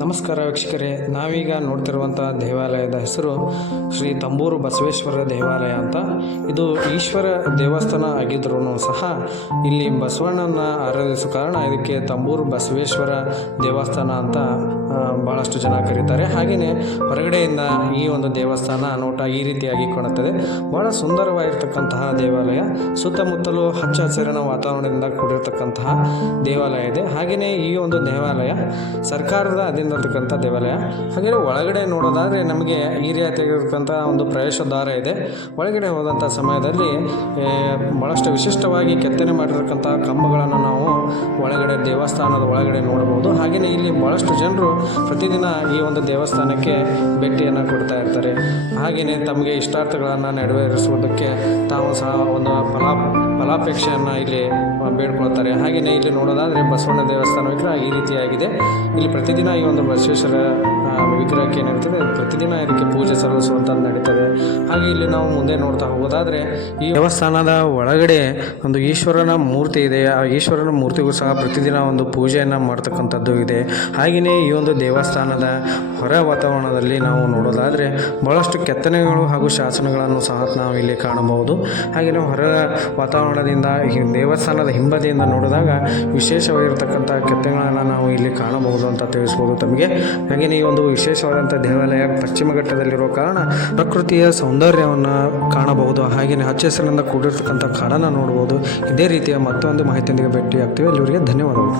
ನಮಸ್ಕಾರ ವೀಕ್ಷಕರೇ, ನಾವೀಗ ನೋಡ್ತಿರುವಂಥ ದೇವಾಲಯದ ಹೆಸರು ಶ್ರೀ ತಂಬೂರು ಬಸವೇಶ್ವರ ದೇವಾಲಯ ಅಂತ. ಇದು ಈಶ್ವರ ದೇವಸ್ಥಾನ ಆಗಿದ್ರೂ ಸಹ ಇಲ್ಲಿ ಬಸವಣ್ಣನ ಆರಾಧಿಸೋ ಕಾರಣ ಇದಕ್ಕೆ ತಂಬೂರು ಬಸವೇಶ್ವರ ದೇವಸ್ಥಾನ ಅಂತ ಭಾಳಷ್ಟು ಜನ ಕರೀತಾರೆ. ಹಾಗೆಯೇ ಹೊರಗಡೆಯಿಂದ ಈ ಒಂದು ದೇವಸ್ಥಾನ ನೋಟ ಈ ರೀತಿಯಾಗಿ ಕಾಣುತ್ತದೆ. ಭಾಳ ಸುಂದರವಾಗಿರ್ತಕ್ಕಂತಹ ದೇವಾಲಯ. ಸುತ್ತಮುತ್ತಲು ಹಚ್ಚ ಹಸಿರಿನ ವಾತಾವರಣದಿಂದ ಕೂಡಿರತಕ್ಕಂತಹ ದೇವಾಲಯ ಇದೆ. ಹಾಗೆಯೇ ಈ ಒಂದು ದೇವಾಲಯ ಸರ್ಕಾರದ ಅಧೀನದಲ್ಲಿರ್ತಕ್ಕಂಥ ದೇವಾಲಯ. ಹಾಗೆಯೇ ಒಳಗಡೆ ನೋಡೋದಾದರೆ ನಮಗೆ ಈ ರೀತಿಯಾಗಿರ್ತಕ್ಕಂಥ ಒಂದು ಪ್ರವೇಶ ದ್ವಾರ ಇದೆ. ಒಳಗಡೆ ಹೋದಂಥ ಸಮಯದಲ್ಲಿ ಬಹಳಷ್ಟು ವಿಶಿಷ್ಟವಾಗಿ ಕೆತ್ತನೆ ಮಾಡಿರ್ತಕ್ಕಂಥ ಕಂಬಗಳನ್ನು ನಾವು ಒಳಗಡೆ ದೇವಸ್ಥಾನದ ಒಳಗಡೆ ನೋಡಬಹುದು. ಹಾಗೆಯೇ ಇಲ್ಲಿ ಬಹಳಷ್ಟು ಜನರು ಪ್ರತಿದಿನ ಈ ಒಂದು ದೇವಸ್ಥಾನಕ್ಕೆ ಭೇಟಿಯನ್ನು ಕೊಡ್ತಾ ಇರ್ತಾರೆ. ಹಾಗೆಯೇ ತಮಗೆ ಇಷ್ಟಾರ್ಥಗಳನ್ನು ನೆರವೇರಿಸುವುದಕ್ಕೆ ತಾವು ಸಹ ಒಂದು ಫಲಾ, ಫಲಾಪೇಕ್ಷೆಯನ್ನು ಇಲ್ಲಿ ಬೇಡ್ಕೊಳ್ತಾರೆ. ಹಾಗೆಯೇ ಇಲ್ಲಿ ನೋಡೋದಾದರೆ ಬಸವಣ್ಣ ದೇವಸ್ಥಾನ ವಿಗ್ರಹ ಈ ರೀತಿಯಾಗಿದೆ. ಇಲ್ಲಿ ಪ್ರತಿದಿನ ಈ ಒಂದು ಬಸವೇಶ್ವರ ವಿಗ್ರಹಕ್ಕೆ ಏನಾಗ್ತದೆ? ಪ್ರತಿದಿನ ಇದಕ್ಕೆ ಪೂಜೆ ಸಲ್ಲಿಸುವಂತ ನಡೀತದೆ. ಹಾಗೆ ಇಲ್ಲಿ ನಾವು ಮುಂದೆ ನೋಡ್ತಾ ಹೋಗೋದಾದರೆ, ಈ ದೇವಸ್ಥಾನದ ಒಳಗಡೆ ಒಂದು ಈಶ್ವರನ ಮೂರ್ತಿ ಇದೆ. ಆ ಈಶ್ವರನ ಮೂರ್ತಿಗೂ ಸಹ ಪ್ರತಿದಿನ ಒಂದು ಪೂಜೆಯನ್ನು ಮಾಡ್ತಕ್ಕಂಥದ್ದು ಇದೆ. ಹಾಗೆಯೇ ಈ ಒಂದು ದೇವಸ್ಥಾನದ ಹೊರ ವಾತಾವರಣದಲ್ಲಿ ನಾವು ನೋಡೋದಾದರೆ, ಬಹಳಷ್ಟು ಕೆತ್ತನೆಗಳು ಹಾಗೂ ಶಾಸನಗಳನ್ನು ಸಹ ನಾವು ಇಲ್ಲಿ ಕಾಣಬಹುದು. ಹಾಗೆಯೇ ಹೊರ ವಾತಾವರಣದಿಂದ ದೇವಸ್ಥಾನದ ಹಿಂಬದಿಯಿಂದ ನೋಡಿದಾಗ ವಿಶೇಷವಾಗಿರ್ತಕ್ಕಂಥ ಕೆತ್ತನೆಗಳನ್ನು ನಾವು ಇಲ್ಲಿ ಕಾಣಬಹುದು ಅಂತ ತಿಳಿಸ್ಬೋದು ತಮಗೆ. ಹಾಗೆಯೇ ಈ ಒಂದು ವಿಶೇಷವಾದಂಥ ದೇವಾಲಯ ಪಶ್ಚಿಮ ಘಟ್ಟದಲ್ಲಿರುವ ಕಾರಣ ಪ್ರಕೃತಿಯ ಸೌಂದರ್ಯವನ್ನು ಕಾಣಬಹುದು. ಹಾಗೆಯೇ ಹಚ್ಚ ಹಸಿರಿನಿಂದ ಕೂಡಿರ್ತಕ್ಕಂಥ ಕಾಡನ್ನು ನೋಡ್ಬೋದು ಇದೇ ರೀತಿಯ ಮತ್ತೊಂದು ಮಾಹಿತಿಯೊಂದಿಗೆ ಭೇಟಿಯಾಗ್ತೀವಿ. ಆಗ್ತೀವಿ ಅಲ್ಲಿವರೆಗೆ ಧನ್ಯವಾದಗಳು.